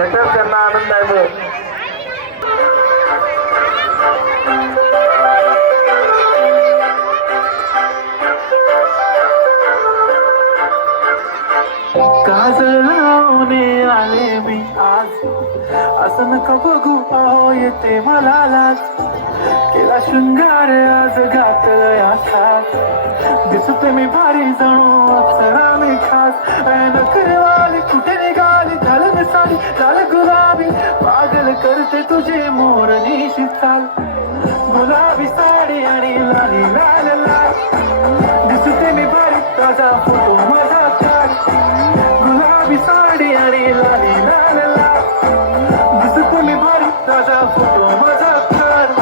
त्याच्यात त्यांना आनंद आहे बघ. काजळ लावणे आले मी आज, असं नका बघू अहो येते मला लाज. केला शृंगार आज घातलंय असाच, दिसते मी भारी जणू अप्सरा मी खास. नखरेवाली कुठे निघाली, झालं मी साडी झालं गुलाबी, पागल करते तुझे मोरणीशी चाल. गुलाबी साडी आणि लाली लाल लाल, दिसते मी भारी ताजा फोटो माझा काढ. गुलाबी साडी आणि लाली लाल लाल, दिसते मी भारी ताजा फोटो माझा काढ.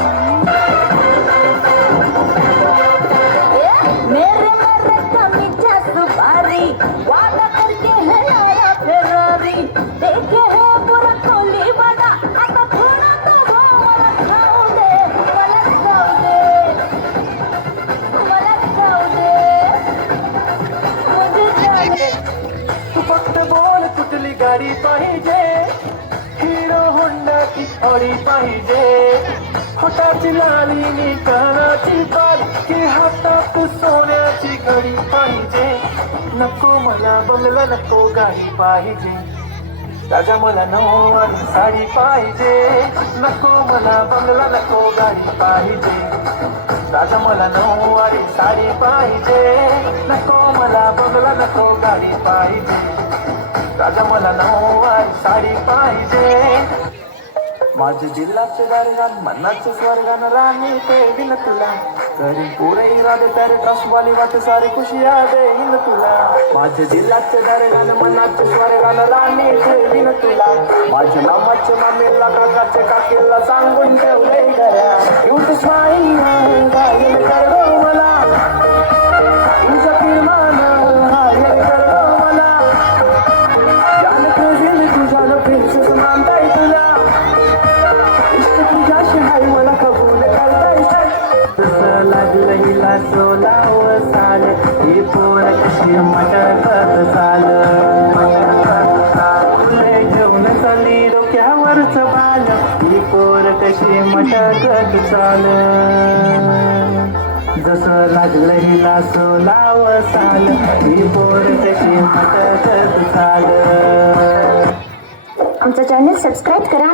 मेरे मेरे कमीचा सुपारी, वादा करके है आया फेरारी. देखे है बुरा कोली वाला, आता थोडा तो मला खाऊ दे, मला खाऊ दे, मला खाऊ दे, मुझे जाने. तू फक्त बोल कुठली गाडी पाहिजे, हिरो होंडा की ऑडी पाहिजे. होटाची लाली नी कानाची बाल, की हातात सोन्याची घडी पाहिजे. नको मला बंगला नको गाडी पाहिजे, राजा मला नऊवारी साडी पाहिजे. नको मला बंगला नको गाडी पाहिजे, राजा मला नऊवारी साडी पाहिजे. नको मला बंगला नको गाडी पाहिजे, राजा मला नऊवारी साडी पाहिजे. माझे दिलाचे गाणं मनाचे स्वर्गान राणी देईन तुला, करी पुरे इरादे तेरे ट्रस्टवाली वाट सारी खुशियाँ देईन तुला. माझे दिलाचे गाणं मनाचे स्वर्गान राणी देईन तुला, माझ्या मामाचे मामेला काकाचे काकीला सांगून ठेवले घरा. क्यूट स्माईल गाईल कर गो मला, तुझा किमान हायर कर गो मला. जान क्रेझी तुझा लो प्रिन्सेस मानताय तुला, मला कबूल करताय. तसं लागलं हिला सोलाव साल, ही पोर कशी मटकत चाल. फुले घेऊन चालली डोक्यावरच बाल, ही पोर कशी मटकत चाल. जसं लागलं हिला सोलाव साल, ही पोर कशी मटकत चाल. आमचा चॅनल सबस्क्राईब करा.